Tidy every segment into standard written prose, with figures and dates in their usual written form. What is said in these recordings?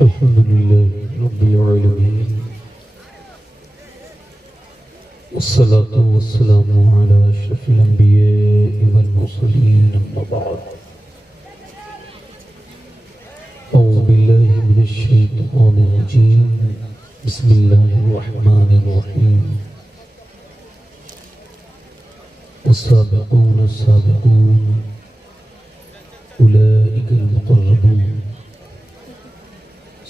अल्हम्दुलिल्लाहि रब्बिल आलमीन वस्सलातु वस्सलामु अला अशरफिल अंबिया'i वल मुरसलीन अम्मा बअद औज़ु बिल्लाहि मिनश शैतानिर रजीम बिस्मिल्लाहिर रहमानिर रहीम वस्साबिक़ून अस्साबिक़ून उलाइकल मुक़र्रबून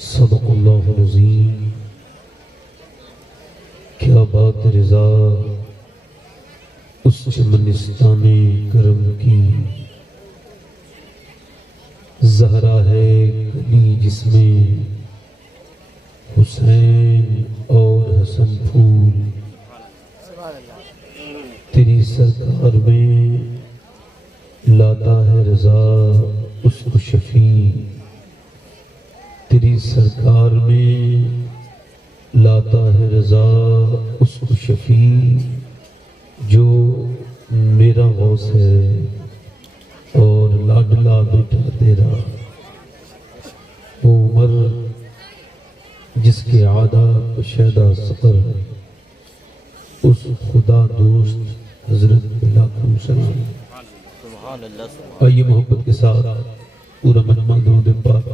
सदक़ल्लाहुल अज़ीम। क्या बात रिज़ा उस चमनिस्ताने करम की, ज़हरा है गली जिसमें हुसैन और हसन फूल, तेरी सरकार में लाता है रज़ा उसको शफी, तेरी सरकार में लाता है रज़ा उसको शफी, जो मेरा गौस है और लाडला बेटा तेरा, वो उमर जिसके आदा कशैदा सफर है, उस खुदा दोस्त हजरत पे लाखों सलाम। आइए मोहब्बत के साथ पूरा मजमा दुरूद पाक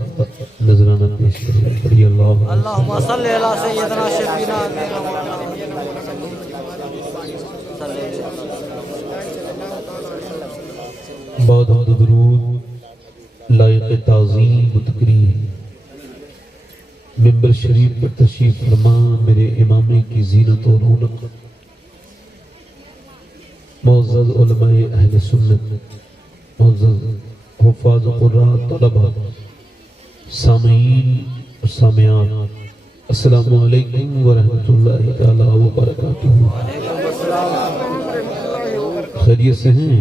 नजराना पेश करें। पढ़िए अल्लाहुम्मा सल्ली अला सय्यिदना शफीना बाद दुरूद लायक ताज़ीम व तकरीम मिंबर शरीफ पर तशरीफ फरमा मेरे इमामे की ज़ीनत और रौनक, मुअज़्ज़ज़ उलमाए अहले सुन्नत, मुअज़्ज़ज़ हुफ़ाज़ क़ुर्रा तलबा, सामीईन और सामियात, अस्सलामु अलैकुम व रहमतुल्लाहि तआला व बरकातुहू। खैरियत से हैं?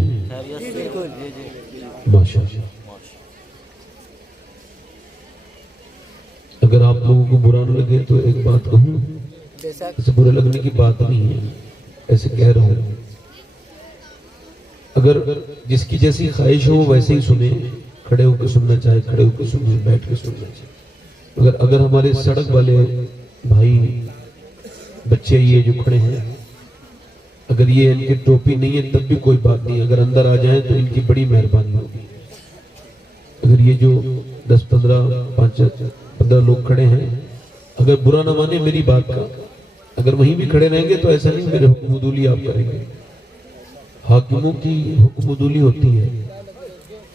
माशाअल्लाह। अगर आप लोगों को बुरा न लगे तो एक बात कहूँ, ऐसे बुरा लगने की बात नहीं है, ऐसे कह रहा हूँ। अगर जिसकी जैसी ख्वाहिश हो वैसे ही सुने, खड़े होकर सुनना चाहे खड़े होकर सुने, बैठ के सुनना चाहे। अगर हमारे सड़क वाले भाई बच्चे ये जो खड़े हैं, अगर ये इनकी टोपी नहीं है तब भी कोई बात नहीं, अगर अंदर आ जाए तो इनकी बड़ी मेहरबानी होगी। अगर ये जो 10-15 लोग खड़े हैं, अगर बुरा ना माने मेरी बात का, अगर वहीं भी खड़े रहेंगे तो ऐसा नहीं मेरे हुक्म-उदूली आप करेंगे। हाकिमों की हुक्म-उदूली होती है,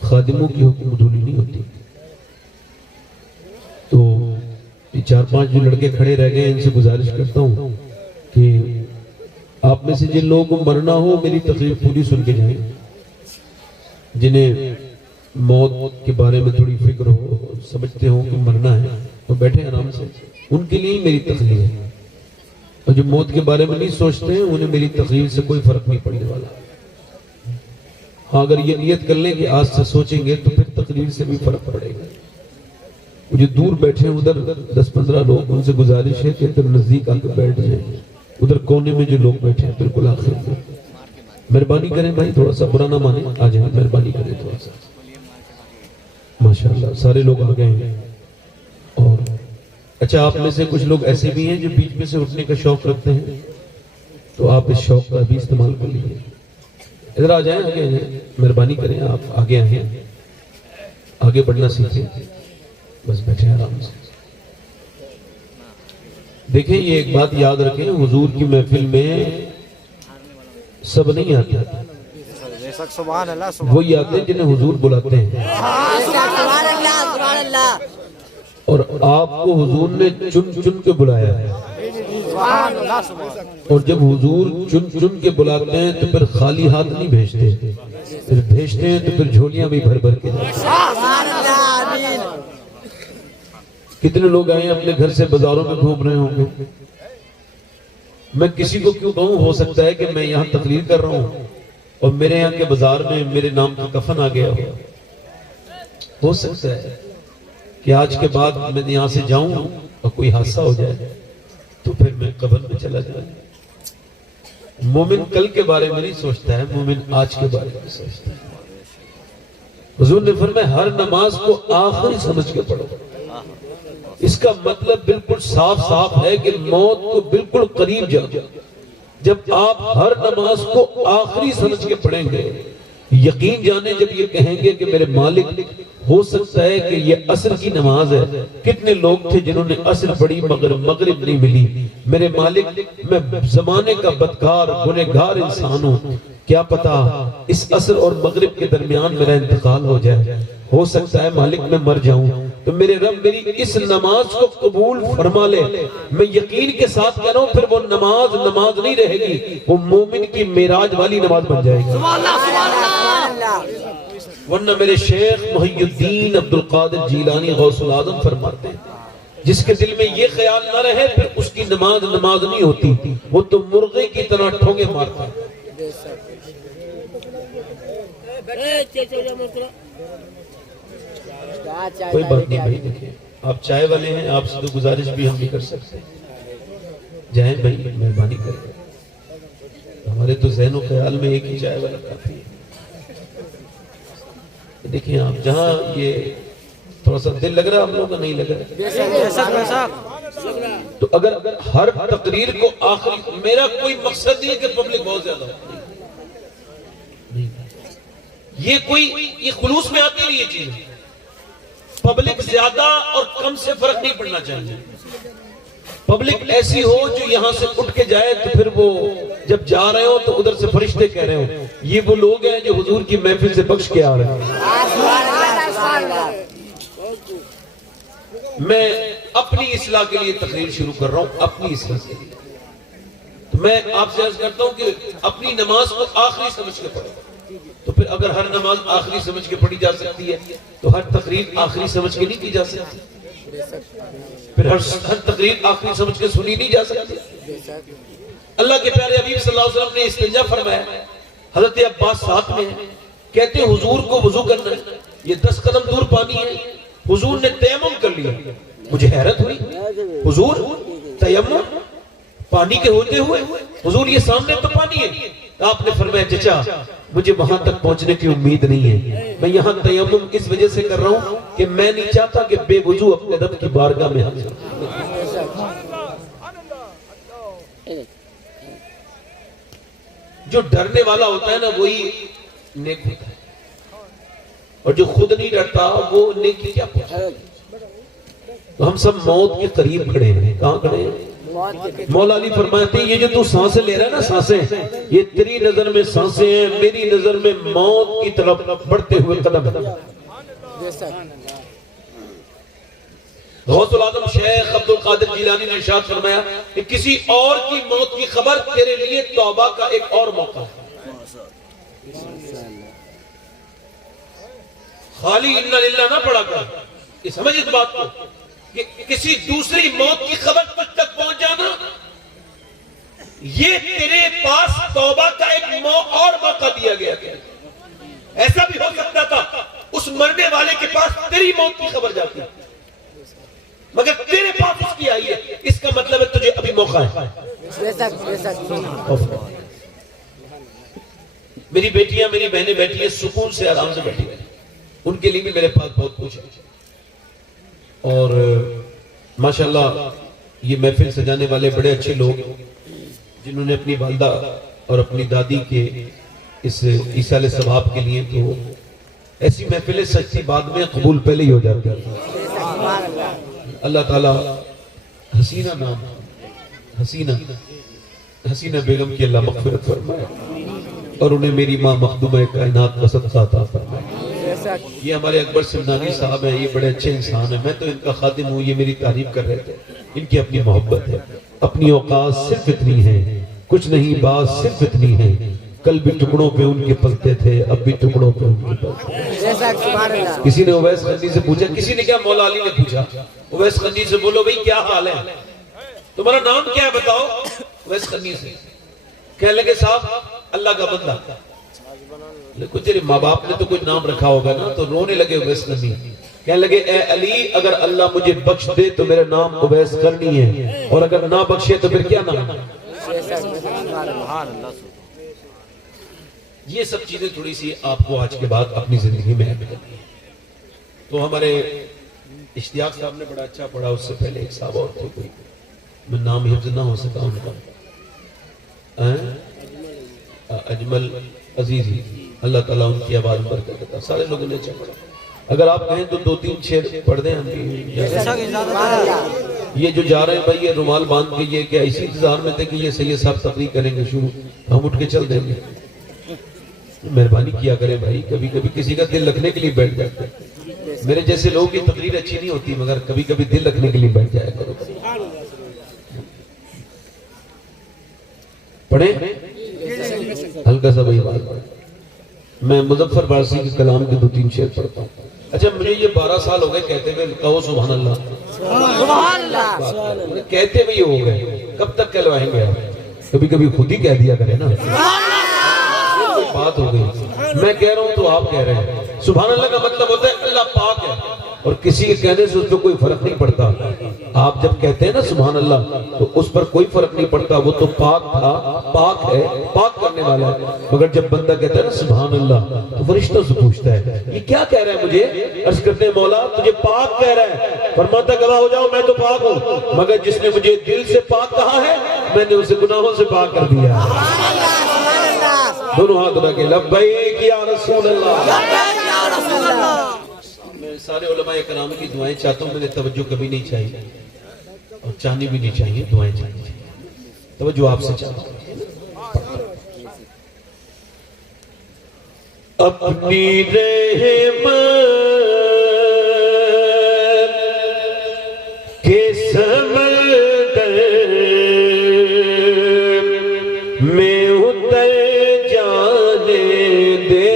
खादिमों की हुक्म-उदूली नहीं होती। तो ये 4-5 जो लड़के खड़े रह गए, इनसे गुजारिश करता हूँ कि आप में से जिन लोगों को मरना हो मेरी तकरीर पूरी सुन के जाएं, जिन्हें मौत के बारे में थोड़ी फिक्र हो, समझते हो कि मरना है तो बैठे आराम से, उनके लिए मेरी तकरीर है। और जो मौत के बारे में नहीं सोचते हैं उन्हें मेरी तकरीर से कोई फर्क नहीं पड़ने वाला। हाँ, अगर ये नियत कर लें कि आज से सोचेंगे तो फिर तकरीर से भी फर्क पड़ेगा। वो जो दूर बैठे हैं उधर 10-15 लोग, उनसे गुजारिश है कि इधर नजदीक आकर बैठ जाए। उधर कोने में जो लोग बैठे हैं बिल्कुल आखिर में, मेहरबानी करें भाई, थोड़ा सा बुरा ना माने, आ जाए, मेहरबानी करें थोड़ा सा। माशाल्लाह सारे लोग आ गए हैं। और अच्छा, आप में से कुछ लोग ऐसे भी हैं जो बीच में से उठने का शौक रखते हैं, तो आप इस शौक का भी इस्तेमाल कर लीजिए। इधर आ जाएं, आगे आए, मेहरबानी करें, आप आगे आए, आगे बढ़ना सीखें, बस बैठे आराम से। देखें, ये एक बात याद रखें, हुजूर की महफिल में सब नहीं आते, वही आते हैं जिन्हें हुजूर बुलाते हैं। और आपको हुजूर ने चुन चुन के बुलाया है, और जब हुजूर चुन चुन के बुलाते हैं तो फिर खाली हाथ नहीं भेजते, फिर भेजते हैं तो फिर झोलियां भी भर भर के। कितने लोग आए अपने घर से बाजारों में घूम रहे होंगे। मैं किसी को क्यों कहूं, हो सकता है कि मैं यहाँ तकरीर कर रहा हूँ और मेरे यहाँ के बाजार में मेरे नाम का कफन आ गया हो सकता है कि आज के बाद मैं यहाँ से जाऊं और कोई हादसा हो जाए तो फिर मैं कब्र में चला जाऊं। मोमिन कल के बारे में नहीं सोचता है, मोमिन आज के बारे में सोचता है। हुजूर ने फरमाया हर नमाज को आखिरी समझ के पढ़ो। इसका मतलब बिल्कुल साफ साफ है कि मौत को बिल्कुल करीब जाओ। जब आप हर नमाज को आखिरी समझ के पढ़ेंगे, यकीन जाने जब ये कहेंगे कि मेरे मालिक, हो सकता है कि ये असर की नमाज है, कितने लोग थे जिन्होंने असर पढ़ी मगर मगरिब नहीं मिली, मेरे मालिक मैं जमाने का बदकार गुनहगार इंसान हूँ, क्या पता इस असर और मगरिब के दरमियान मेरा इंतकाल हो जाए, हो सकता है मालिक मैं मर जाऊं, तो मेरे रब मेरी इस नमाज को कबूल फरमा ले। मैं यकीन के साथ कह रहा हूं, फिर वो नमाज नमाज नहीं रहेगी, वो मोमिन की मेराज वाली नमाज बन जाएगी। वरना मेरे शेख मुहियुद्दीन अब्दुल कादिर जीलानी गौसुल आजम फरमाते हैं, जिसके दिल में ये ख्याल न रहे फिर उसकी नमाज नमाज नहीं होती, वो तो मुर्गे की तरह ठोंगे मारता है। कोई बात नहीं भाई, देखिए आप चाय वाले हैं, आपसे तो गुजारिश भी हम नहीं कर सकते, जाए भाई मेहरबानी करें, हमारे तो ज़हन ख्याल में एक ही चाय वाला काफी है। देखिए आप जहाँ ये थोड़ा सा दिल लग रहा है, हम लोगों का नहीं लग रहा, तो अगर हर तकरीर को आखिरी, मेरा कोई मकसद नहीं है कि पब्लिक बहुत ज्यादा हो, ये खुलूस में आती नहीं ये चीज, पब्लिक ज्यादा और कम से फर्क नहीं पड़ना चाहिए। पब्लिक ऐसी हो जो यहां से उठ के जाए तो फिर वो जब जा रहे हो तो उधर से फरिश्ते कह रहे हो ये वो लोग हैं जो हुजूर की महफिल से बख्श के आ रहे हैं। मैं अपनी इस्लाह के लिए तकरीर शुरू कर रहा हूं, अपनी इस्लाह के लिए, तो मैं आपसे अर्ज करता हूं कि अपनी नमाज को आखिरी समझ के पढ़ो। तो फिर अगर हर नमाज आखिरी समझ के पढ़ी जा सकती है तो हर तकरीर आखिरी समझ के नहीं की जा सकती, फिर हर तकरीर आखिरी समझ के सुनी नहीं जा सकती। अल्लाह के प्यारे हबीब सल्लल्लाहु अलैहि वसल्लम ने इस्तिंजा फरमाया, हजरत अब्बास साथ में है, कहते हुजूर को वुजू करना है, ये 10 कदम दूर पानी है, हुजूर ने तयम्मुम कर लिया। मुझे हैरत हुई, हुजूर तयम्मुम पानी के होते हुए, हुजूर ये सामने तो पानी है। आपने फरमाया चचा मुझे वहां तक पहुंचने की उम्मीद नहीं है, मैं यहाँ तयम्मुम इस वजह से कर रहा हूँ कि मैं नहीं चाहता कि बेवुजू अपने रब की बारगाह में हाजिर। जो डरने वाला होता है ना वही नेक होता है, और जो खुद नहीं डरता वो नेकी क्या पहुंचा। तो हम सब मौत के करीब खड़े हैं। कहाँ खड़े हैं? मौला अली फरमाते हैं ये जो तू सांसें ले रहा है ना, सांसें, ये तेरी नजर में सांसें हैं, मेरी नजर में मौत की तरफ बढ़ते हुए कदम। गौसुल आजम शेख अब्दुल कादिर जीलानी ने इरशाद फरमाया कि किसी और की मौत की खबर तेरे लिए तौबा का एक और मौका है। खाली इन्ना लिल्लाह ना पड़ा कर, ये समझ इस बात को कि किसी दूसरी मौत की खबर तुझ तक पहुंच जाना, ये तेरे पास तौबा का एक और मौका दिया गया था। ऐसा भी हो सकता था उस मरने वाले के पास तेरी मौत की खबर जाती, मगर तेरे पास उसकी आई है, इसका मतलब है तुझे अभी मौका है। मेरी बेटियां, मेरी बहनें बैठी है, सुकून से आराम से बैठी है, उनके लिए भी मेरे पास बहुत कुछ है। और माशाल्लाह ये महफिल सजाने वाले बड़े अच्छे लोग जिन्होंने अपनी वालदा और अपनी दादी के इस ईसाले सवाब के लिए, तो ऐसी महफिलें सच्ची बाद में कबूल पहले ही हो जाती है। अल्लाह ताला हसीना नाम, हसीना बेगम की अल्लाह मग़फ़िरत फरमाए और उन्हें मेरी माँ मखदूम कायनात का सदका अता फरमाए। ये हमारे अकबर सिमनानी साहब हैं, ये बड़े अच्छे इंसान हैं, मैं तो इनका खादिम हूँ, ये मेरी तारीफ कर रहे थे। इनकी अपनी मोहब्बत है, अपनी औकात सिर्फ इतनी है, कुछ नहीं बात सिर्फ इतनी है, कल भी टुकड़ों पे उनके पलते थे, अब भी टुकड़ों पे उनके पलते। किसी ने उवैस खन्नी से पूछा, किसी ने क्या मौला अली ने पूछा, उवैस खन्नी से बोलो भाई क्या हाल है, तुम्हारा नाम क्या है बताओ। उवैस खन्नी से कहने लगे साहब अल्लाह का बंदा। कुछ तेरे माँ बाप ने तो कुछ नाम रखा होगा ना, तो रोने लगे उवैस करनी, कहने लगे ए अली अगर अल्लाह मुझे बख्श दे तो मेरा नाम उवैस करनी है, और अगर ना बख्शे तो फिर क्या नाम है। ये सब चीजें थोड़ी सी आपको आज के बाद अपनी जिंदगी में, तो हमारे इश्तियाक साहब ने बड़ा अच्छा पढ़ा, उससे पहले एक साहब और थे कोई, मैं नाम हिफ्ज ना हो सका उनका, अजमल अजीजी, अल्लाह ताला उनकी आवाज बरकत देता। सारे लोगों ने अच्छा पढ़ा। अगर आप कहें तो 2-3 शेर पढ़ दें हम भी। ये जो जा रहे हैं भाई, ये रुमाल बांध के, ये क्या इसी इंतजार में थे कि ये सैयद साहब तकरीर करेंगे शुरू, हम उठ के चल देंगे? मेहरबानी किया करें भाई, कभी कभी किसी का दिल रखने के लिए बैठ जाते हैं। मेरे जैसे लोगों की तकरीर अच्छी नहीं होती, मगर कभी कभी दिल रखने के लिए बैठ जाया करो। पढ़े हल्का सा भाई बात पढ़े। मैं मुजफ्फर बारसी के कलाम के 2-3 शेर पढ़ता हूँ। अच्छा, मुझे ये 12 साल हो गए कहते हुए, कहो सुभान अल्लाह। कहते हुए हो गए, कब तक कहलवाएंगे आप? कभी कभी खुद ही कह दिया करें ना, बात हो गई। मैं कह रहा हूं तो आप कह रहे हैं। सुभान अल्लाह का मतलब होता है अल्लाह पाक है, और किसी के कहने से उस पर कोई फर्क नहीं पड़ता। आप जब कहते हैं ना सुभान अल्लाह, तो उस पर कोई फर्क नहीं पड़ता, वो तो पाक था, पाक है, पाक करने वाला है। मगर जब बंदा कहता है ना सुभान अल्लाह, तो फरिश्तों से पूछता है ये क्या कह रहा है मुझे? अर्ज करते हैं मौला तुझे पाक कह रहा है। फरमाता गवाह हो जाओ मैं तो पाक हूँ, मगर जिसने मुझे दिल से पाक कहा है, मैंने उसे गुनाहों से पाक कर दिया। दोनों हाथ उठा के लब्बैक या रसूल अल्लाह। मैं सारे उलमाए कराम की दुआएं चाहता हूँ, मैंने तवज्जो कभी नहीं चाहिए और चाहनी भी नहीं चाहिए, दुआएं चाहिए, तवज्जो आपसे चाहता हूँ। अपनी रहमत के समंदर में उतर जाने दे,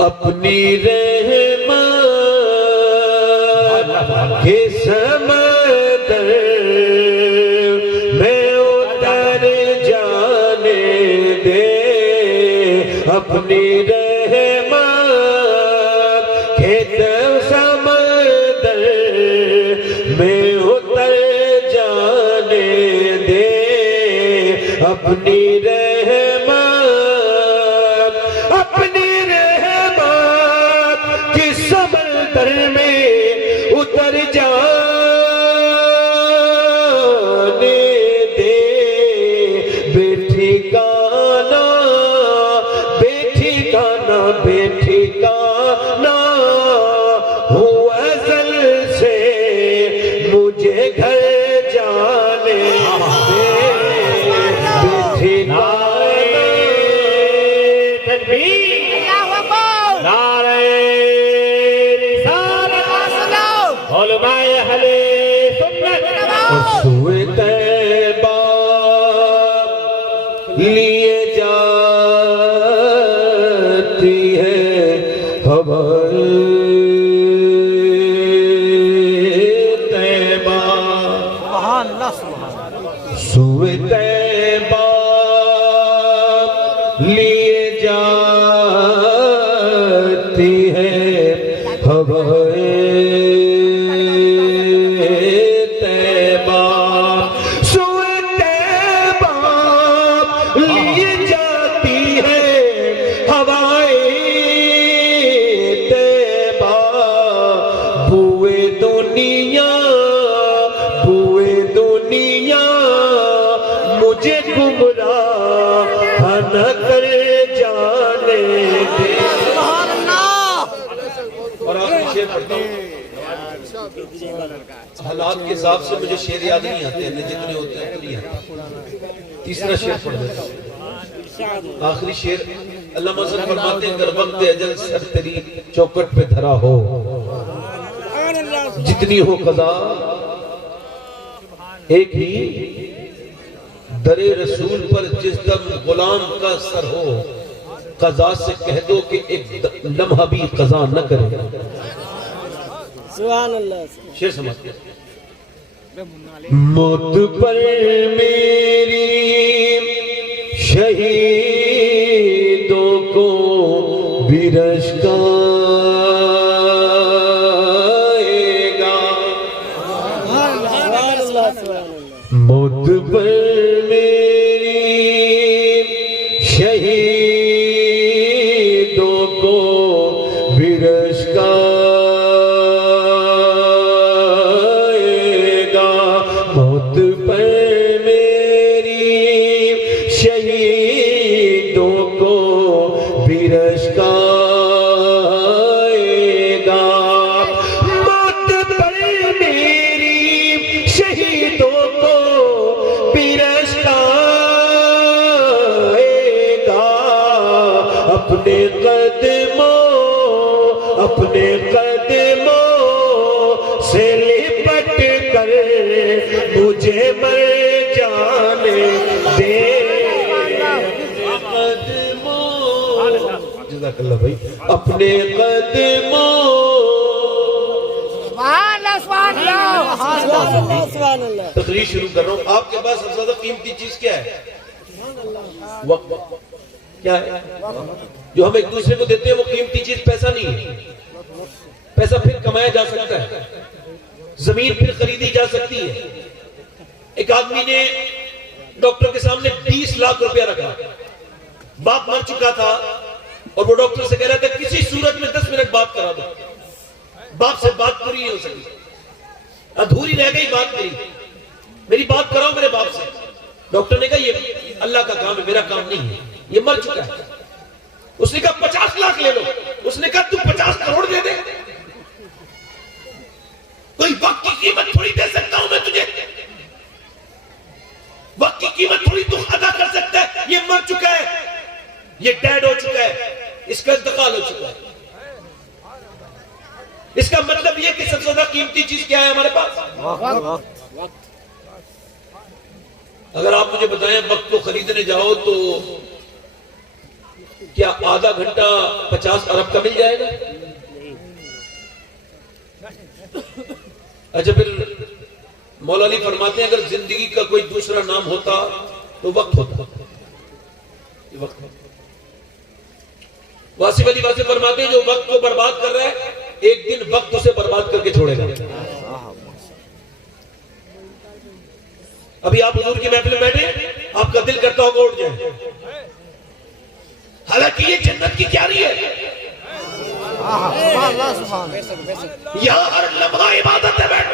अपनी रहमत के समंदर में उतर जाने दे, अपनी रहमत के समंदर में उतर जाने दे, अपनी रहमत, अपनी रहमत की समंदर में उतर जाने दे, बेठिकाना बेठिकाना बेठिकाना हो अज़ल से मुझे घर जाने दे, बेठिकाना। सुए तैबा लिए जाती है हवाएं तैबा, सुए तैबा लिए जाती है हवाएं मुझे गुमराह न कर जाने दे। और आखिरी शेर पढ़ता हूँ, हालात के हिसाब से मुझे शेर याद नहीं आते हैं, जितने होते हैं नहीं आते। तीसरा शेर पढ़ देता हूँ, आखिरी शेर। अल्लामा साहब फरमाते हैं अगर वक्त अजल सर तेरी चौकट पे धरा हो, जितनी हो कज़ा एक ही दरे रसूल पर जिस दम गुलाम का सर हो, कज़ा से कह दो कि एक लम्हा भी कज़ा न करे। सुभान अल्लाह। शेर समझते हैं। मौत पर मेरी शहीदों को बिरश का मौत पर मेरी शहीदों को अपने कदमों से लिपट कर मुझे मर जाने दे। जज़ाकल्लाह भाई। अपने कदमों तकरीर शुरू कर रहा हूँ। आपके पास सबसे ज्यादा कीमती चीज क्या है? वक्त। क्या है जो हम एक दूसरे को देते हैं? वो कीमती चीज पैसा नहीं है। पैसा फिर कमाया जा सकता है, जमीन फिर खरीदी जा सकती है। एक आदमी ने डॉक्टर के सामने 20 लाख रुपया रखा। बाप मर चुका था और वो डॉक्टर से कह रहा था किसी सूरत में 10 मिनट बात करा दो। बाप से बात पूरी नहीं हो सकी, अधूरी रह गई बात मेरी बात कराओ मेरे बाप से। डॉक्टर ने कहा ये अल्लाह का काम है, मेरा काम नहीं है, ये मर चुका है। उसने कहा 50 लाख ले लो। उसने कहा तू 50 करोड़ दे दे। कोई वक्त की कीमत थोड़ी दे सकता हूं मैं तुझे, वक्त की कीमत थोड़ी तू अदा कर सकता है। ये मर चुका है, ये डेड हो चुका है, इसका इंतकाल हो चुका है। इसका मतलब यह कि सबसे ज्यादा कीमती चीज क्या है हमारे पास? वक्त। अगर आप मुझे बताएं वक्त को खरीदने जाओ तो क्या आधा घंटा 50 अरब का मिल जाएगा? अच्छा, फिर मौला अली फरमाते हैं अगर जिंदगी का कोई दूसरा नाम होता तो वक्त होता। वक्त। वासिफ अली वासिफ फरमाते हैं जो वक्त को बर्बाद कर रहा है एक दिन वक्त उसे बर्बाद करके छोड़ेगा। अभी आप हुजूर की महफिल में बैठे, आपका दिल करता होगा उठ जाए, हालांकि ये जन्नत की क्यारी है। यहाँ हर लम्हा इबादत है, बैठ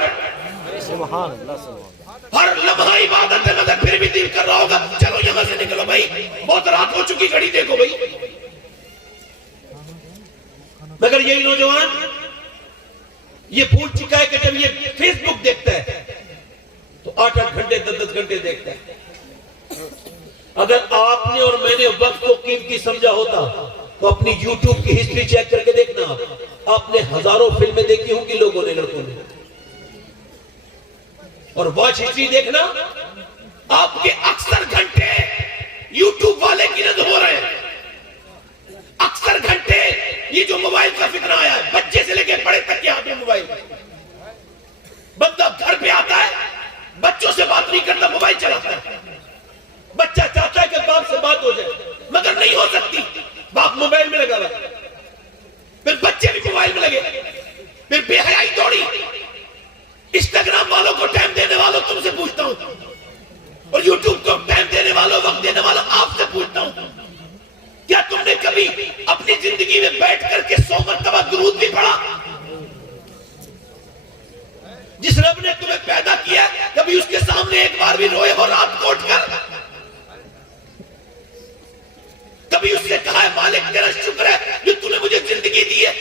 हर लम्हा इबादत है, मगर फिर भी दिल कर रहा होगा चलो यहां से निकलो भाई, बहुत रात हो चुकी, घड़ी देखो भाई। मगर यही नौजवान ये भूल चुका है कि जब ये फेसबुक देखता है तो 8-8 घंटे 10-10 घंटे देखता है। अगर आपने और मैंने वक्त को कीमती समझा होता तो अपनी YouTube की हिस्ट्री चेक करके देखना, आपने हजारों फिल्में देखी होंगी लोगों ने, लड़कों ने, और वॉच हिस्ट्री देखना, आपके अक्सर घंटे YouTube वाले गिनत हो रहे हैं। अक्सर घंटे ये जो मोबाइल का फिक्र आया है, बच्चे से लेकर बड़े तक के हाथ में मोबाइल। बंदा घर पे आता है, बच्चों से बात नहीं करता, मोबाइल चलाता है। बच्चा चाहता है कि बाप से बात हो जाए, मगर नहीं हो सकती, बाप मोबाइल में लगा हुआ। फिर बच्चे भी मोबाइल में लगे, फिर बेहयाई दौड़ी। इंस्टाग्राम वालों को टाइम देने वालों तुमसे पूछता हूं, और यूट्यूब को टाइम देने वालों, वक्त देने वालों आपसे पूछता हूं, क्या तुमने कभी अपनी जिंदगी में बैठ करके 100 मरतबा दुरूद भी पढ़ा? जिस रब ने तुम्हें पैदा किया कभी उसके सामने एक बार भी रोए हो रात को उठकर? कभी उससे कहा है मालिक तेरा शुक्र है जो तूने मुझे जिंदगी दी है?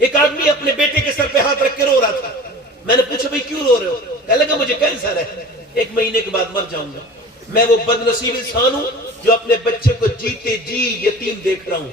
एक आदमी अपने बेटे के सर पे हाथ रख के रो रहा था। मैंने पूछा भाई क्यों रो रहे हो? कहने लगा मुझे कैंसर है, 1 महीने के बाद मर जाऊंगा। मैं वो बदनसीब इंसान हूं जो अपने बच्चे को जीते जी यतीम देख रहा हूं।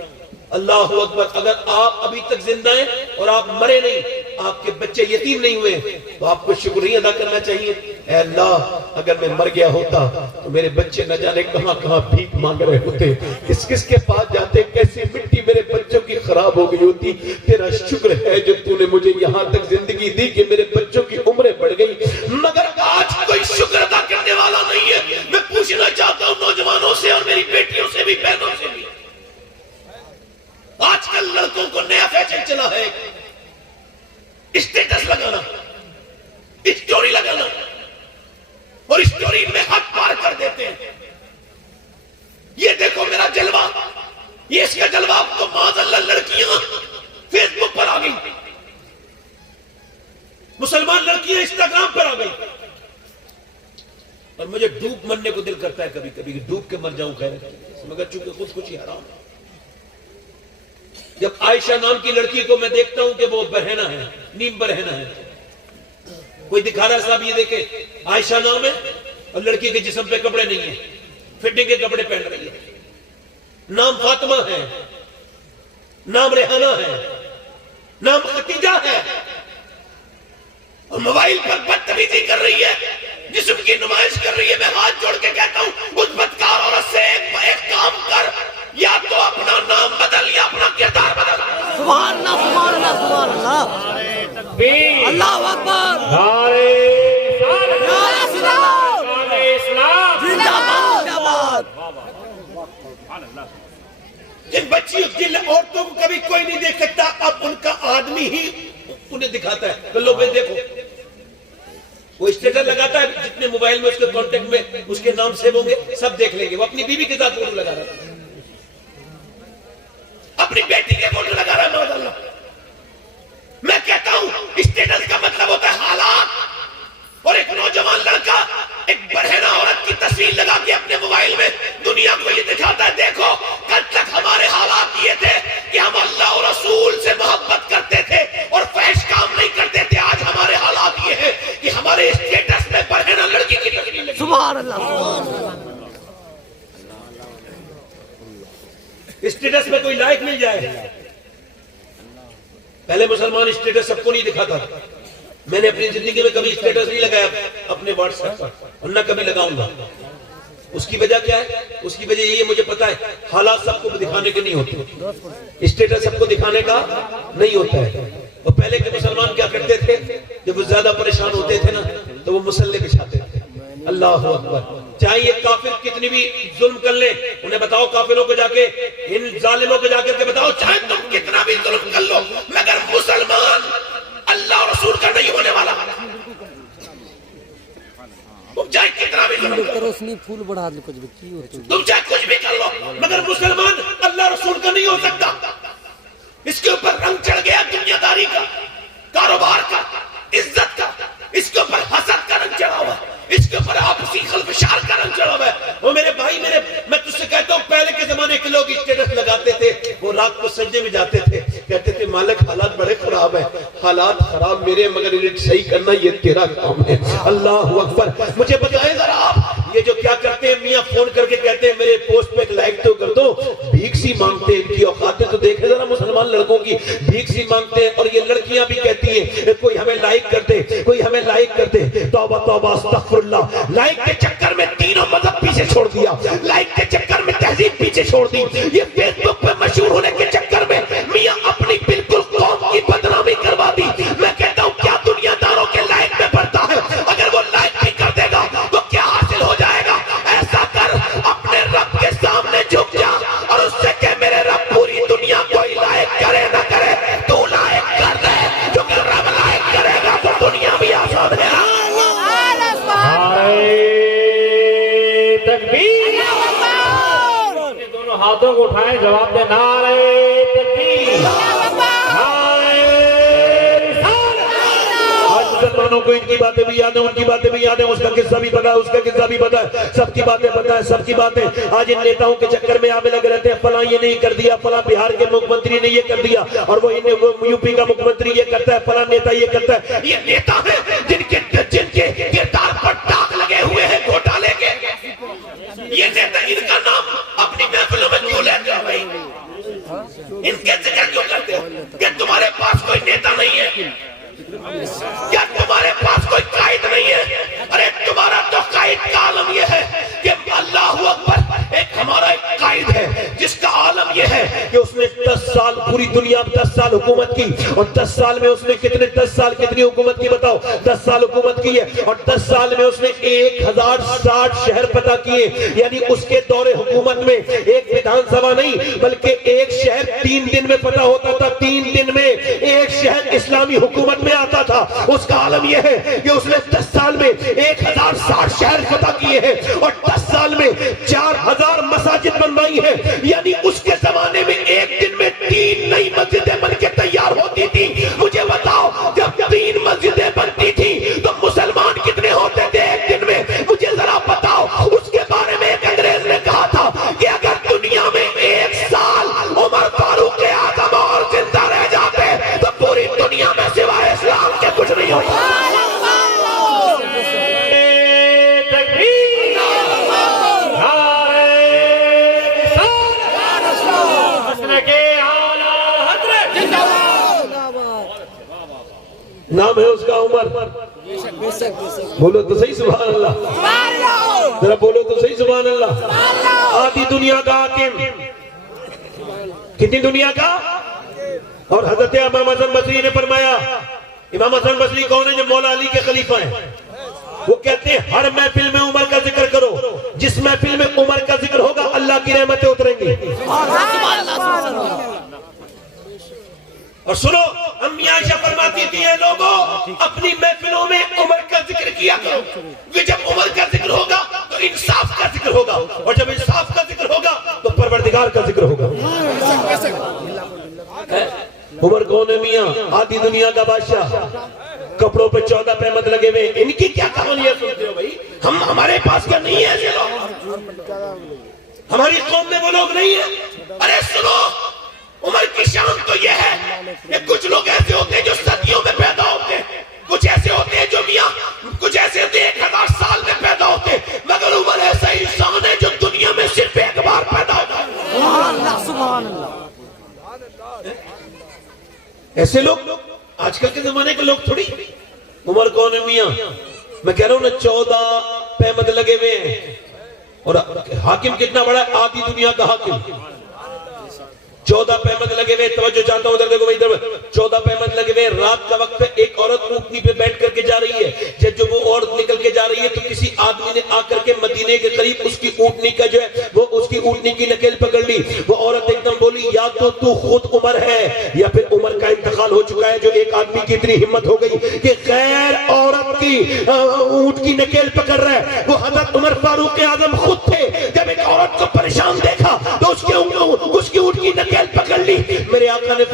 अल्लाह अकबर। अगर आप अभी तक जिंदा हैं और आप मरे नहीं, आपके बच्चे यतीम नहीं हुए, तो आपको शुक्रिया अदा करना चाहिए। ऐ अल्लाह, अगर मैं मर गया होता तो मेरे बच्चे न जाने कहां कहां भीख मांग रहे होते, किस किस के पास जाते, कैसी मिट्टी मेरे बच्चों की खराब हो गई होती। तेरा शुक्र है जो तूने मुझे यहां तक जिंदगी दी कि मेरे बच्चों की उम्रें बढ़ गई। मगर आज कोई शुक्र अदा करने वाला नहीं है। मैं पूछना चाहता हूं नौजवानों से और मेरी बेटियों से भी, बहनों से भी, आजकल लड़कों को नया फैशन चला है स्टेटस लगाना, स्टोरी लगाना, और स्टोरी में हद पार कर देते हैं। ये देखो मेरा जलवा, ये इसका जलवा। अब तो माज़अल्लाह लड़कियां फेसबुक पर आ गई, मुसलमान लड़कियां इंस्टाग्राम पर आ गई, और मुझे डूब मरने को दिल करता है कभी कभी, डूब के मर जाऊं खैर, मगर चूंकि खुदकुशी हराम है। जब आयशा नाम की लड़की को मैं देखता हूं कि वो बहना है, नीम बहना है, कोई दिखा रहा साहब ये देखे आयशा नाम है और लड़की के जिस्म पे कपड़े नहीं है, फिटिंग के कपड़े पहन रही है। नाम फातिमा है, नाम रेहाना है, नाम खतीजा है और मोबाइल पर बदतमीजी कर रही है, जिस्म की नुमाइश कर रही है। मैं हाथ जोड़ के कहता हूं उस बदकार औरत से एक काम कर, या तो अपना नाम बदल या अपना किरदार बदल। सुभान अल्लाह, सुभान अल्लाह, सुभान अल्लाह, अल्लाहु अकबर, नारे इस्लाम, जिंदाबाद जिंदाबाद। जिन बच्चियों जिन औरतों को कभी कोई नहीं देख सकता, अब उनका आदमी ही उन्हें दिखाता है। तो लोग देखो, वो स्टेटस लगाता है, जितने मोबाइल में उसके कांटेक्ट में उसके नाम सेव होंगे सब देख लेंगे। वो अपनी बीवी के साथ फोटो लगा रहा है, अपनी बेटी के फोटो लगा रहा है। माशाअल्लाह। मैं कहता हूं स्टेटस का मतलब होता है हालात। और एक नौजवान लड़का एक बरहना औरत की तस्वीर लगा के अपने मोबाइल में दुनिया को ये दिखाता है, देखो कल तक हमारे हालात ये थे कि हम अल्लाह और रसूल से मोहब्बत करते थे और फैश काम नहीं करते थे। आज हमारे हालात ये है कि हमारे स्टेटस में बरहना लड़की की तस्वीर लगी। सुभान अल्लाह। स्टेटस में कोई लाइक मिल जाए। पहले मुसलमान स्टेटस सबको नहीं दिखाता था। मैंने अपनी जिंदगी में कभी स्टेटस नहीं लगाया अपने व्हाट्सएप पर और न कभी लगाऊंगा। उसकी वजह क्या है? उसकी वजह ये मुझे पता है, हालात सबको दिखाने के नहीं होते, स्टेटस सबको दिखाने का नहीं होता है। और पहले के मुसलमान क्या करते थे, जब वो ज्यादा परेशान होते थे ना तो वो मुसल्ले बिछाते थे। अल्लाह अकबर। चाहे ये काफिर कितनी भी जुल्म कर ले, उन्हें बताओ, काफिरों को जाके, इन जालिमों को जाकर के बताओ, चाहे तुम कितना भी जुल्म कर लो, मगर मुसलमान अल्लाह और रसूल का नहीं होने वाला। तुम चाहे कितना भी जुल्म करो, फूल बढ़ा दो, तुम चाहे कुछ भी कर लो, मगर मुसलमान अल्लाह रसूल का नहीं हो सकता। इसके ऊपर रंग चढ़ गया दुनियादारी का, कारोबार का, इज्जत का, इसके ऊपर हसद का रंग चढ़ा हुआ, इसके ऊपर आपसी खलफशार का रंग चढ़ा हुआ है। वो मेरे भाई, मैं तुझसे कहता हूँ, पहले के जमाने के लोग स्टेटस लगाते थे, वो रात को सज्जे में जाते थे, कहते थे मालिक हालात बड़े खराब है, हालात खराब मेरे, मगर इन्हें सही करना ये तेरा काम है। अल्लाह अकबर। मुझे बताएं जरा आप, ये जो क्या करते हैं, मियाँ फोन करके कहते हैं मेरे पोस्ट पे एक लाइक तो कर दो, भीख सी मांगते हैं। इनकी औकातें तो देखे जरा मुसलमान लड़कों की, भीख सी मांगते हैं। और ये लड़कियां भी कहती हैं कोई हमें लाइक कर दे, कोई हमें लाइक कर दे। तौबा तौबा अस्तगफिरुल्लाह। लाइक के चक्कर में तीनों मजहब पीछे छोड़ दिया, लाइक के चक्कर में तहजीब पीछे छोड़ दी। ये फेसबुक पे मशहूर होने के चक्कर में मियाँ अपनी बिल्कुल कौम की बदनामी करवा दी। मैं कहता हूँ क्या दुनियादारों के लाइक में बढ़ता है? अगर वो लाइक भी कर देगा तो क्या हासिल हो जाएगा? ऐसा कर, अपने रब के सामने झुक जा और उससे कह मेरे रब, पूरी दुनिया कोई लाइक करे ना करे, तू लाइक कर दे, क्योंकि रब लाइक करेगा तो दुनिया भी आसान है। दोनों हाथों को उठाएं, जवाब दे नारे तकबीर, मुसलमानों को इनकी बातें भी याद है, उनकी बातें भी याद है, उसका किस्सा भी पता है, उसका किस्सा भी पता है, सबकी बातें पता है, सबकी बातें। आज इन नेताओं के चक्कर में आगे लगे रहते हैं, फला ये नहीं कर दिया, फला बिहार के मुख्यमंत्री ने ये कर दिया, और वो यूपी का मुख्यमंत्री ये करता है, फला नेता ये करता है। ये नेता है जिनके किरदार पर दाग लगे हुए हैं घोटाले के। ये नेता, इनका नाम अपनी महफिलों में क्यों लेते हो भाई? इनके जिक्र क्यों करते हो? क्या तुम्हारे पास कोई नेता नहीं है? क्या तुम्हारे पास कोई कायद नहीं है? अरे तुम्हारा तो कायद का आलम यह है कि अल्लाह अकबर, एक हमारा एक कायद है जिसका आलम यह है कि उसने 10 साल पूरी दुनिया में 10 साल हुकूमत की, और 10 साल में उसने 10 साल कितनी हुकूमत की बताओ? 10 साल हुकूमत की है, और 10 साल में उसने 1060 शहर पता किए। यानी उसके दौरे हुकूमत में एक विधानसभा नहीं बल्कि एक शहर 3 दिन में पता होता था। 3 दिन में एक शहर इस्लामी हुकूमत में आता था। उसका आलम यह है कि उसने 10 साल में 1060 शहर पता किए हैं और 10 साल में 4000 मसाजिद बनवाई है। यानी उसके जमाने में एक दिन में 3 नई मस्जिदें बनके तैयार होती थी। मुझे बताओ, जब 3 मस्जिदें बनती थी तो मुसलमान कितने होते थे एक दिन में? मुझे जरा बताओ। उसके बारे में एक अंग्रेज ने कहा था कि अगर दुनिया में 1 साल उमर फारूक आजम और जिंदा रह जाते तो पूरी दुनिया में सिवाय इस्लाम के कुछ नहीं होता। नाम है उसका उमर। बोलो तो सही सुभान अल्लाह, जरा बोलो तो सही सुभान अल्लाह। आधी दुनिया का हाकिम, कितनी दुनिया का। और हजरत इमाम हसन बसरी ने फरमाया, इमाम हसन बसरी कौन है? जो मौला अली के खलीफा हैं। वो कहते हैं हर महफिल में उमर का जिक्र करो, जिस महफिल में उमर का जिक्र होगा अल्लाह की रहमतें उतरेंगी। और सुनो, अम्मी आयशा फरमाती थी, ये लोगों अपनी महफिलों में उमर का जिक्र किया करो, कि जब उमर का जिक्र होगा तो इंसाफ का जिक्र होगा, और जब इंसाफ का जिक्र होगा तो परवरदिगार का जिक्र होगा। उमर कौन है मियां? आधी दुनिया का बादशाह, कपड़ों पे 14 पैमद लगे हुए। इनकी क्या कहानियां सुनते हो भाई? हमारे पास क्या नहीं है ऐसे लोग? हमारी कौम में वो लोग नहीं है। अरे सुनो, उमर की शान तो यह है कि कुछ लोग ऐसे होते हैं जो सदियों में पैदा होते हैं, कुछ ऐसे होते हैं जो मियां, कुछ ऐसे होते हैं 1000 साल में पैदा होते हैं, मगर उमर ऐसा इंसान है जो दुनिया में सिर्फ एक बार पैदा होता है। ऐसे लोग आजकल के जमाने के लोग थोड़ी। उमर कौन है मियां? मैं कह रहा हूं ना, 14 पैमद लगे हुए हैं। और हाकिम कितना बड़ा है? आधी दुनिया का हाकिम, 14 पैमद लगे हुए। तवज्जो चाहता हूं, उधर देखो भाई, इधर 14 पैमद लगे हुए। रात का वक्त है, एक औरत ऊंटनी पे बैठ करके जा रही है। जब वो औरत निकल के जा रही है तो किसी आदमी ने आकर के मदीने के करीब उसकी ऊंटनी का जो है वो उसकी ऊंटनी की नकेल पकड़ ली। वो औरत एकदम बोली, या तो तू खुद उमर है या फिर उमर का इंतकाल हो चुका है। जो एक आदमी की इतनी हिम्मत हो गई कि गैर औरत की ऊंट की नकेल पकड़ रहा है। वो हजरत उमर फारूक आजम खुद थे। जब एक औरत को परेशान देखा तो उसकी ऊंट की नकेल पकड़ ली। मेरे आका ने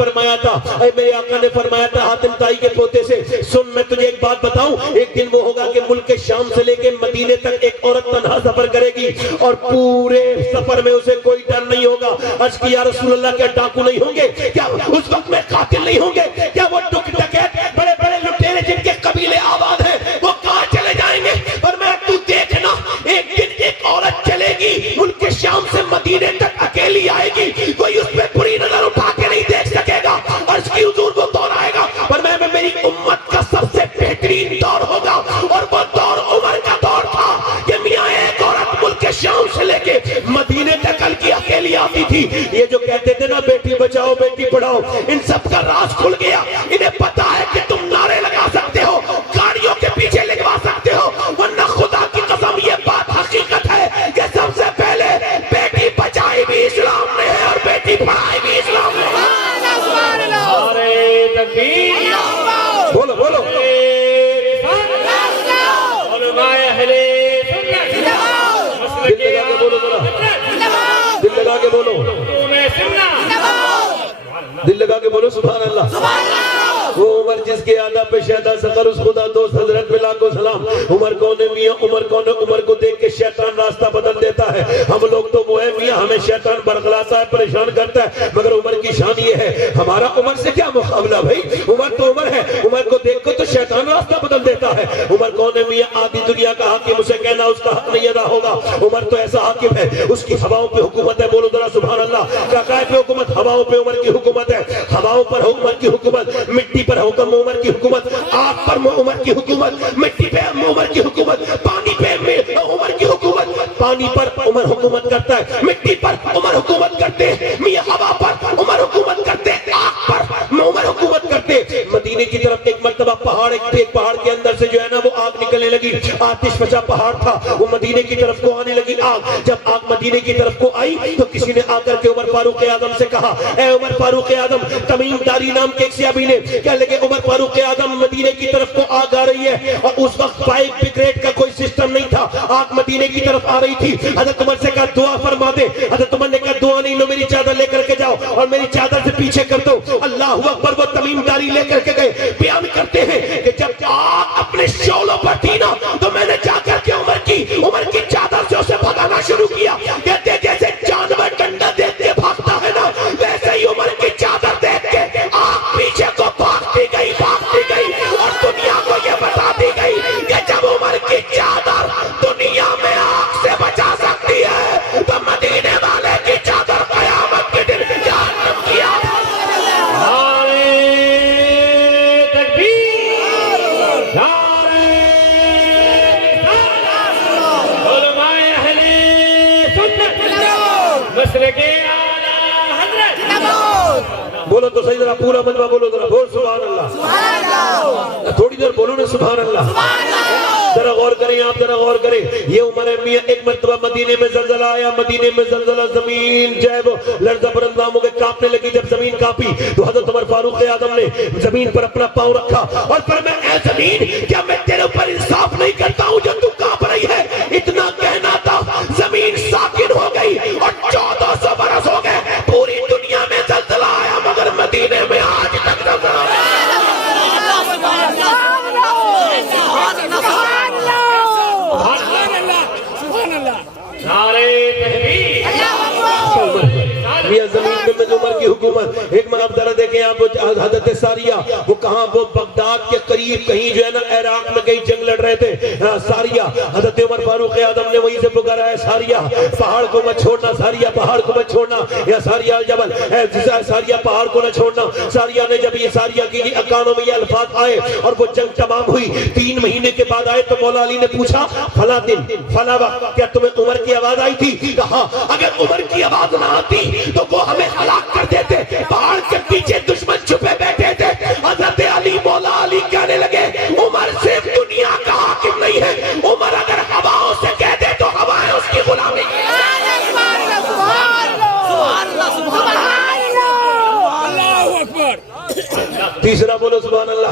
फरमाया था हातिम ताई के पोते से, सुन मैं तुझे एक बात बताऊं, एक दिन वो होगा कि मुल्क के शाम से लेके मदीने तक एक औरत तन्हा सफर करेगी और पूरे सफर में उसे कोई डर नहीं होगा। अर्ज़ की, या रसूल अल्लाह, क्या डाकू नहीं होंगे? क्या उस वक्त में कातिल नहीं होंगे? क्या वो डकैत, बड़े बड़े लुटेरे जिनके कबीले आबाद हैं, वो कहां चले जाएंगे? और मैं, तू देखना, एक दिन एक औरत चलेगी मुल्क के शाम से मदीने तक, अकेली आएगी, कोई उस पर बुरी नजर उठा के नहीं देख सकेगा। और उसकी हुजूर वो दौर आएगा, पर मैं मेरी उम्मत का सबसे बेहतरीन दौर होगा, और वो दौर उमर का दौर था कि मियां एक औरत मुल्क के शाम से लेके मदीने तक की अकेली आती थी। ये जो कहते थे ना बेटी बचाओ बेटी पढ़ाओ, इन सब का राज खुल गया। इन्हें पता है कि तुम नारे लगा सकते हो, गाड़ियों के पीछे लगवा सकते हो, वरना खुदा की कसम ये बात हकीकत है कि सबसे पहले बेटी बचाई भी इस्लाम ने है और बेटी पढ़ाई भी इस्लाम ने है। नारे तकबीर, बोलो बोलो, दिल लगा के बोलो, दिल लगा के बोलो, दिल लगा के बोलो सुभान अल्लाह। वो उमर जिसके आदा पे शैदा सकर उस खुदा दोस्त हजरत पे लाखों सलाम। उमर कौन है मियां? उमर कौन है? उमर को देख के शैतान रास्ता बदल देता है। हम लोग तो वो है मियां, हमें शैतान बरगलाता है, परेशान करता है, मगर उमर की शान ये है, हमारा उमर से क्या मुकाबला भाई? उमर तो उमर है, उमर को देख कर तो शैतान रास्ता बदल देता है। उमर कौन है मियां? आधी दुनिया का हाकिम, उसे कहना उसका हक नहीं अदा होगा। उमर तो ऐसा हाकिम है, उसकी हवाओं पे हुकूमत है। बोलो जरा सुभान अल्लाह। काकाए पे हुकूमत, हवाओं पे उमर की हुकूमत है। हवाओं पर उमर की हुकूमत, मिट्टी पर हुक्म उमर की हुकूमत, आग पर उमर की हुकूमत, मिट्टी पे उमर की हुकूमत, पानी पे उमर की हुकूमत। पानी पर उमर हुकूमत करता है, मिट्टी पर उमर हुकूमत करते हैं, मियां हवा पर उमर हुकूमत करते हैं, आग पर उमर हुकूमत करते हैं। मदीने की तरफ एक मर्तबा पहाड़, एक पहाड़ के अंदर से जो है ना वो आग निकलने लगी। आतिश फशा पहाड़ था, वो मदीने की तरफ को आने लगी आग। जब आग मदीने की तरफ को आई तो किसी ने आकर के उमर फारूक आजम से कहा, ए उमर फारूक आजम, तमीम दारी नाम के एक सहाबी ने कह लगे, उमर फारूक आजम मदीने की तरफ को आग आ रही है। और उस वक्त फायर ब्रिगेड का कोई सिस्टम नहीं था, आग मदीने की तरफ आ रही थी। हजरत उमर से कहा दुआ फरमा दे। हजरत उमर ने कहा दुआ नहीं, लो मेरी चादर लेकर के जाओ और मेरी चादर से पीछे कर दो। अल्लाह अकबर। वो तमीम दारी लेकर के गए। बयान करते हैं कि जब आग अपने शोलों पर थी ना तो मैंने जाकर के उमर की चादर से उसे भगाना शुरू किया। कहते जैसे जानवर डंडा देख के भागता है ना, वैसे ही उमर की चादर देख के आग पीछे को भागती गई और दुनिया को यह बता दी गई कि जब उमर की चादर दुनिया में आग से बचा सकती है तो मदीने वाले की चादर कयामत के दिन जहन्नम की आग। नारे तकबीर, सही, जरा पूरा मजमा बोलो, जरा बोल सुभान अल्लाह। थोड़ी देर बोलो ना सुभान अल्लाह। जरा गौर करें आप, जरा गौर करें। ये उमर है मियां, एक मरतबा मदीने में जलजला आया, मदीने में जलजला, जमीन जो है वो लर्जा परंदाम हो गए, कांपने लगी। जब जमीन कांपी तो हजरत उमर फारूक आजम ने जमीन पर अपना पांव रखा और फरमाया, ऐ जमीन, क्या मैं तेरे ऊपर इंसाफ नहीं करता हूं जो तू कांप रही है? इतना कहना था, जमीन साकिन हो गई और 1400 बरस हो गए, पूरी दुनिया में जलजला आया मगर मदीने में आज तक जलजला। मियां जमीन में उमर की हुकूमत। एक मरतबा जरा देखें आप, हजरत सारिया वो कहां, वो बगदाद के करीब कहीं जो है ना इराक में कहीं जंग लड़ रहे थे। सारिया, हजरत उमर फारूक आजम ने वहीं से पुकारा है, सारिया पहाड़ को मत छोड़ना, सारिया पहाड़ को मत छोड़ना, या सारिया जबल, सारिया पहाड़ को न छोड़ना। सारिया ने, जब ये सारिया की कानों में ये अल्फाज आए और वो जंग तमाम हुई, 3 महीने के बाद आए तो मौला अली ने पूछा, फला दिन फला वक्त क्या तुम्हें उमर की आवाज आई थी? कहा, अगर उमर की आवाज ना आती तो वो हमें हलाक कर देते। पहाड़ के पीछे दुश्मन छुपे बैठे थे। हजरत अली, मौला अली कहने लगे, उमर सिर्फ दुनिया का हाकिम नहीं है, उमर अगर हवाओं से कह दे तो हवाएं उसकी गुलामी। तीसरा बोलो सुभान अल्लाह।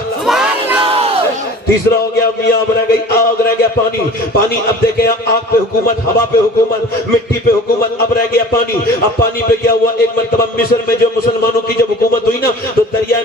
तीसरा हो गया मियां, अब रह गई आग, रह गया पानी। पानी अब देखें, आग पे हुकूमत, हवा पे हुकूमत, मिट्टी पे हुकूमत, अब रह गया पानी। अब पानी पे क्या हुआ, एक मरतबा मिस्र में जो मुसलमानों की जब हुकूमत हुई ना, तो दरिया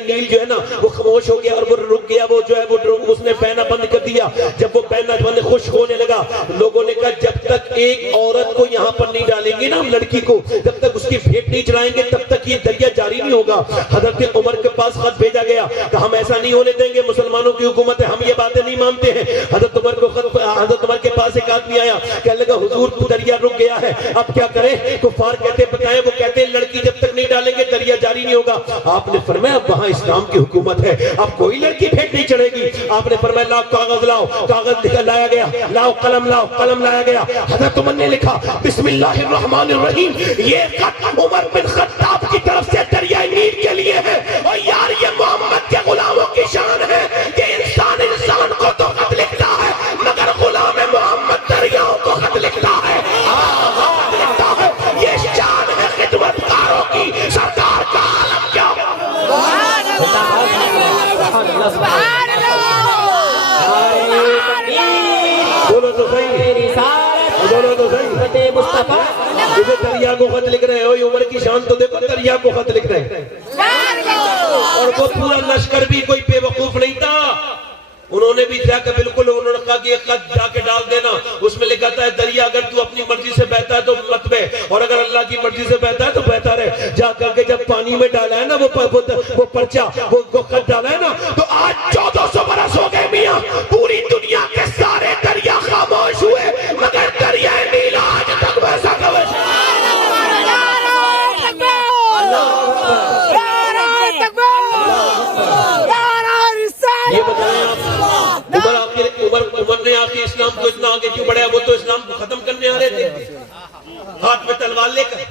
नील जो है ना वो खामोश हो गया और वो रुक गया, वो जो है वो उसने बहना बंद कर दिया। जब वो बहना बंद खुश होने लगा, लोगों ने कहा जब तक एक औरत को यहाँ पर नहीं डालेंगे ना, हम लड़की को, जब तक उसकी भेंट नहीं चढ़ाएंगे तब तक ये दरिया जारी नहीं होगा। हजरत उमर के पास खत भेजा गया कि हम ऐसा नहीं होने देंगे, मुसलमानों की हुकूमत है, हम ये बातें नहीं मानते हैं। हजरत उमर के पास एक आदमी आया, कहने लगा, हुजूर दरिया रुक गया है, अब क्या करें? कुफार कहते बताएं, वो कहते हैं लड़की जब तक नहीं डालेंगे दरिया जारी नहीं होगा। आपने फरमाया वहां इस्लाम की हुकूमत है, अब कोई लड़की भेंट नहीं चढ़ेगी। आपने फरमाया लाओ कागज लाओ, कागज निकल लाया गया, लाओ कलम लाया गया। हजरत उमर ने लिखा, बिस्मिल्लाहिर्रहमानिर्रहीम, ये खत उमर बिन खत्ताब की तरफ से दरिया नील के लिए है। और यार ये मोहम्मद के गुलामों की शान है कि इंसान को तो खत लिखता है मगर गुलाम मोहम्मद दरियाओं को खत लिखता है। ये शान है खिदमतकारों की, सरकार का आलम क्या। बोलो तो सही, बोलो तो सही। मुझे दरिया को खत लिख रहे हो, उमर की शान तो देखो, दरिया को खत लिख रहे हैं। और वो पूरा लश्कर भी कोई बेवकूफ नहीं था, उन्होंने भी जाकर बिल्कुल, उन्होंने कहा कि एक खत जाके डाल देना, उसमें लिखा था, दरिया अगर तू अपनी मर्जी से बहता है तो मत बह, और अगर अल्लाह की मर्जी से बहता है तो बहता रहे। जा करके जब पानी में डाला है ना वो पर्चा, वो खत डाला है ना, तो आज 1400 बरस हो गए मियां, पूरी दुनिया के सारे दरिया खामोश हुए मगर दरिया नील आज तक वैसा का वैसा। ये बताएं आप, उमर ने आके इस्लाम को इतना आगे क्यों बढ़ाया? वो तो इस्लाम को खत्म करने आ रहे थे, हाथ में तलवार लेकर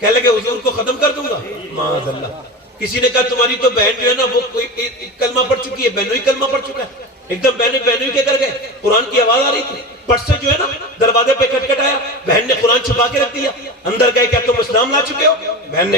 कह लगे हुजूर को खत्म कर दूंगा। माज़अल्लाह। किसी ने कहा तुम्हारी तो बहन जो है ना वो कोई कलमा पढ़ चुकी है, बहनों ही कलमा पढ़ चुका है, एकदम बहनों ही क्या कर गए, कुरान की आवाज आ रही थी, पट से जो है ना दरवाजे पे खटखटाया, बहन ने कुरान छुपा के रख दिया, अंदर गए, क्या तुम इस्लाम ला चुके हो? बहनों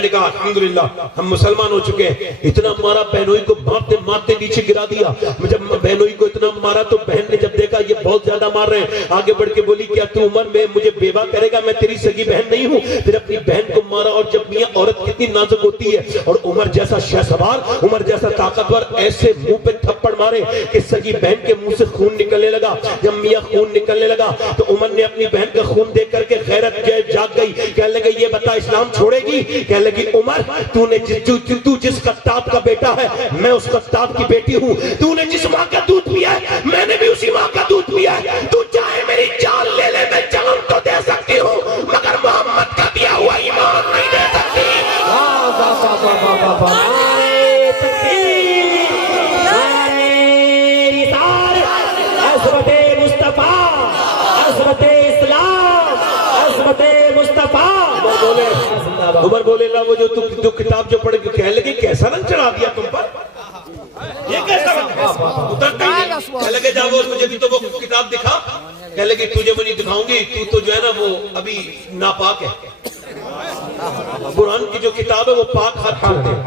ने कहा अल्हम्दुलिल्लाह हम मुसलमान हो चुके हैं। इतना मारा, बहनोई को मारते मारते नीचे गिरा दिया। जब बहनोई को इतना मारा तो बहन ने जब देखा ये बहुत ज्यादा मार रहे हैं, आगे बढ़ के बोली, क्या तू उमर में मुझे बेवा करेगा? मैं तेरी सगी बहन नहीं हूँ। फिर अपनी बहन को मारा। और जब मियां औरत कितनी नाजुक होती है, और उमर जैसा शहसवार, उमर जैसा ताकतवर, ऐसे मुंह पे थप्पड़ मारे कि सगी बहन के मुंह से खून निकलने लगा। जब मियां खून निकलने लगा तो उमर ने अपनी बहन का खून देख करके गैरत जाग गई, कहने लगे ये बता इस्लाम छोड़ेगी? कहने लगी उमर तू जिस कत्ताब का बेटा है मैं उस कत्ताब की बेटी हूँ, तूने जिस माँ का दूध पिया है मैंने भी उसी माँ का दूध पिया है, तू चाहे मेरी जान ले ले, मैं जान तो दे सकती हूँ मगर मोहम्मद का दिया हुआ ईमान नहीं दे सकती। उमर बोले ला वो जो किताब जो पढ़ के कहने लगे कैसा रंग चढ़ा दिया तुम पर, ये कैसा रंग है? उतरता ही नहीं। कहने लगे जाओ मुझे भी तो वो किताब दिखा। कहने लगे तुझे मैं नहीं दिखाऊंगी, तू तो जो है ना वो अभी नापाक है। कुरान की जो किताब है वो पाक हाथ छोड़ते हैं।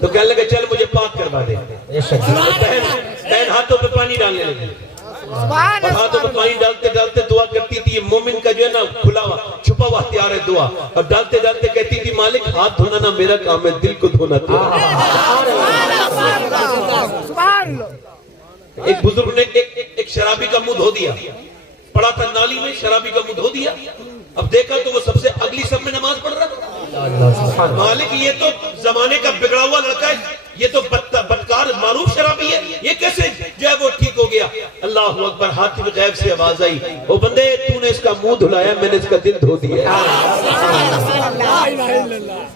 तो कहने लगे चल मुझे पाक करवा दे। बहन हाथों पे पानी डालने लगी और हाथों पे पानी डालते डालते दुआ करती थी। ये मोमिन का जो है ना खुला हुआ छुपा हुआ हथियार है दुआ। और डालते डालते कहती थी मालिक हाथ धोना ना मेरा काम है, दिल को धोना तेरा। एक बुजुर्ग ने एक शराबी का मुंह धो दिया, पड़ा था नाली में, शराबी का मुंह धो दिया। अब देखा तो वो सबसे अगली सब में नमाज पढ़ रहा था। मालिक ये तो जमाने का बिगड़ा हुआ लड़का है, ये तो बदकार मारूफ शराबी है, ये कैसे जो है वो ठीक हो गया। अल्लाह अकबर। हाथ में गैब से आवाज आई, ओ बंदे तूने इसका मुंह धुलाया, मैंने इसका दिल धो दिया।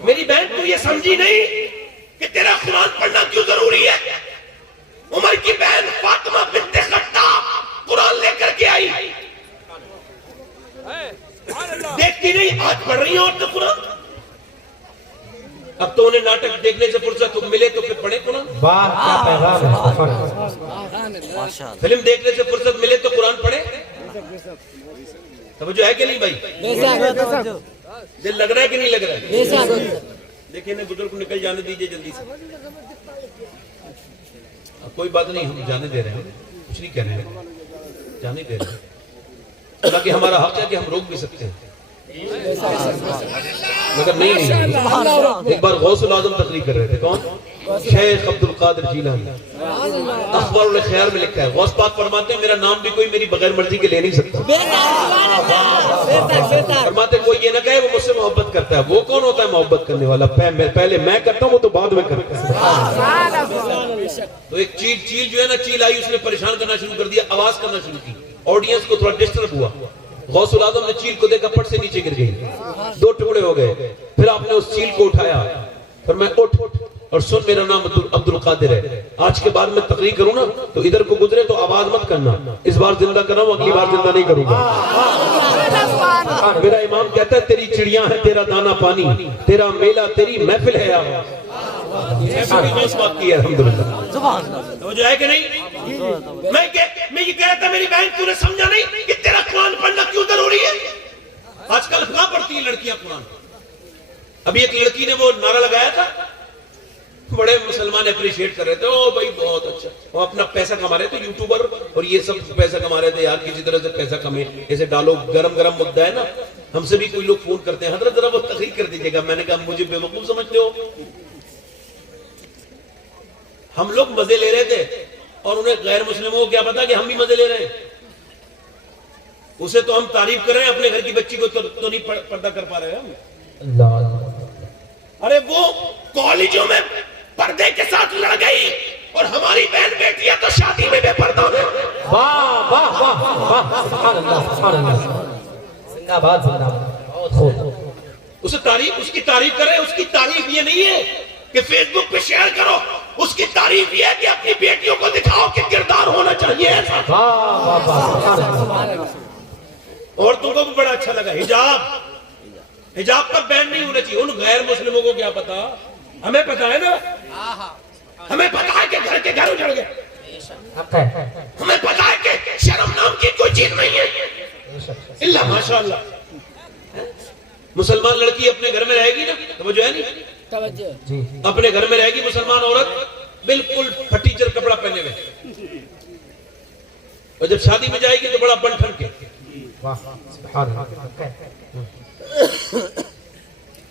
मेरी बहन तू ये समझी नहीं कि तेरा कुरान पढ़ना क्यों जरूरी है। उमर की बहन फातिमा बिन्ते खत्ताब कुरान लेकर के आई, देखती नहीं आज पढ़ रही है और तो कुरान। अब तो उन्हें नाटक देखने से फुर्सत मिले तो फिर पढ़े कुरान। फिल्म देखने से फुर्सत मिले तो कुरान पढ़े। समझ है कि नहीं भाई? दिल लग रहा है कि नहीं लग रहा है? देखिए ना बुजुर्ग को निकल जाने दीजिए जल्दी से। कोई बात नहीं, हम जाने दे रहे हैं, कुछ नहीं कह रहे हैं, जाने दे रहे हैं। ताकि हमारा हक है कि हम रोक भी सकते हैं, मगर नहीं। एक बार गौसुल आजम तकरीर कर रहे थे, कौन? शेख अब्दुल कादिर जीलानी। अखबार ख्याल में लिखा है, गौस पाक फरमाते हैं मेरा नाम भी कोई मेरी बगैर मर्जी के ले नहीं सकता। फरमाते कोई ये ना कहे वो मुझसे मोहब्बत करता है। वो कौन होता है मोहब्बत करने वाला? पहले मैं करता हूँ, वो तो बाद में करता है। तो एक चील जो है ना, चील आई, उसने परेशान करना शुरू कर दिया, आवाज करना शुरू की, ऑडियंस को थोड़ा डिस्टर्ब हुआ। गौसुल आजम ने चील को देखा, पट से नीचे गिर गई, 2 टुकड़े हो गए। फिर आपने उस चील को उठाया, फिर मैं उठ और सुन मेरा नाम अब्दुल कादिर है। आज के बाद मैं तकरीर करूं ना तो इधर को गुजरे तो आवाज मत करना, इस बार जिंदा कर रहा हूं, अगली बार जिंदा नहीं करूंगा। मेरा इमाम कहता है तेरी चिड़िया है तेरा दाना पानी, तेरा मेला तेरी महफिल है यार। बात की है अल्हम्दुलिल्लाह। तो जो है कि नहीं, मैं ये कह रहा था मेरी बहन तूने समझा नहीं कि तेरा कुरान पढ़ना क्यों जरूरी है। आजकल कहां पढ़ती है लड़कियां कुरान? अभी एक लड़की ने वो नारा लगाया था, बड़े मुसलमान अप्रिशिएट कर रहे थे, ओ भाई बहुत अच्छा, वो अपना पैसा कमा रहे थे, यूट्यूबर और ये सब पैसा कमा रहे थे। यार किसी तरह से पैसा कमे, ऐसे डालो, गरम गरम मुद्दा है ना। हमसे भी कोई लोग फोन करते हैं, हजरत जरा वो तकरीर कर दीजिएगा। मैंने कहा मुझे बेवकूफ समझते हो? हम लोग मजे ले रहे थे और उन्हें गैर मुस्लिमों को क्या पता कि हम भी मजे ले रहे हैं। उसे तो हम तारीफ कर रहे हैं, अपने घर की बच्ची को तो नहीं पर्दा कर पा रहे हम। अरे वो कॉलेजों में पर्दे के साथ लड़ गई और हमारी बहन बेटियां तो शादी में बेपर्दा है। वाह वाह वाह वाह, सुभान अल्लाह सुभान अल्लाह, जिंदाबाद जिंदाबाद। उसे तारीफ, उसकी तारीफ करें। उसकी तारीफ ये नहीं है कि फेसबुक पे शेयर करो, उसकी तारीफ ये है कि अपनी बेटियों को दिखाओ कि किरदार होना चाहिए ऐसा। वाह वाह वाह। औरतों को भी बड़ा अच्छा लगा हिजाब पर बैन नहीं होना चाहिए। उन गैर मुस्लिमों को क्या पता, हमें पता है ना। हमें पता है कि घर के घर उजड़ गए, हमें पता है कि शर्म नाम की कोई चीज नहीं है इल्ला माशाअल्लाह। मुसलमान लड़की अपने घर में रहेगी ना तो वो जो है नहीं, अपने घर में रहेगी मुसलमान औरत बिल्कुल फटीचर कपड़ा पहने हुए, और जब शादी में जाएगी तो बड़ा बन ठन के।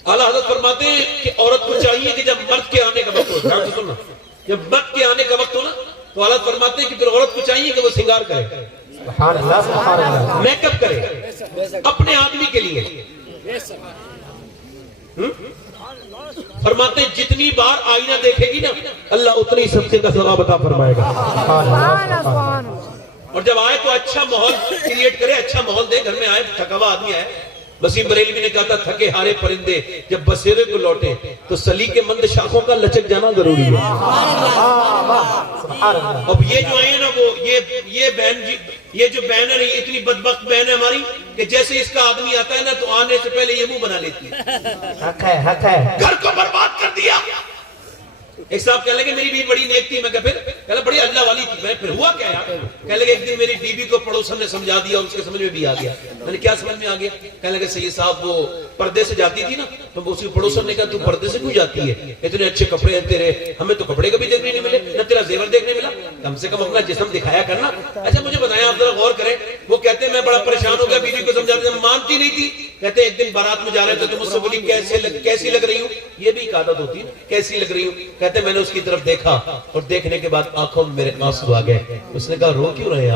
आला हज़रत फरमाते हैं कि औरत को चाहिए कि जब मर्द के आने का वक्त हो, ध्यान से सुनना, जब मर्द के आने का वक्त हो ना तो आला फरमाते हैं कि फिर औरत को चाहिए कि वो श्रृंगार करे, मेकअप करे अपने आदमी के लिए। फरमाते जितनी बार आईना देखेगी ना अल्लाह उतनी सबसे का सवाब अता फरमाएगा। और जब आए तो अच्छा माहौल क्रिएट करे, अच्छा माहौल दे। घर में आए थका हुआ आदमी आए, वसीम बरेलवी ने कहा था थके हारे परिंदे जब बसेरे को लौटे तो सली के मंद शाखों का लचक जाना जरूरी है। अब ये जो है ना वो ये बहन जी, ये जो बहन है ना, इतनी बदबख्त बहन है हमारी कि जैसे इसका आदमी आता है ना तो आने से पहले ये मुंह बना लेती है। हक है घर को बर्बाद कर दिया। एक साहब कह लगे मेरी बीवी बड़ी नेक थी, मैं फिर कह बड़ी अल्लाह वाली थी। मैं फिर हुआ क्या यार? कह लगे एक दिन मेरी बीवी को पड़ोसन ने समझा दिया और उसके समझ में भी आ गया। मैंने क्या समझ में आ गया? कहने लगे सैयद साहब वो पर्दे से जाती थी ना, तो उसकी पड़ोसन ने कहा तू पर्दे से क्यों जाती है, इतने अच्छे कपड़े हैं तेरे, हमें तो कपड़े कभी देखने नहीं मिले, न तेरा जेवर देखने मिला, कम से कम अपना जिस्म दिखाया करना। अच्छा मुझे बताया, आप जरा गौर करें। वो कहते हैं मैं बड़ा परेशान हो गया, बीवी को समझाते मानती नहीं थी। कहते एक दिन बारात में जा रहे थे तो मुझसे बोली कैसी लग रही हूँ, ये भी एक आदत होती है ना, कैसी लग रही हूँ। कहते मैंने उसकी तरफ देखा और देखने के बाद आंखों में मेरे आंसू आ गए। उसने कहा रो क्यों रहे आप?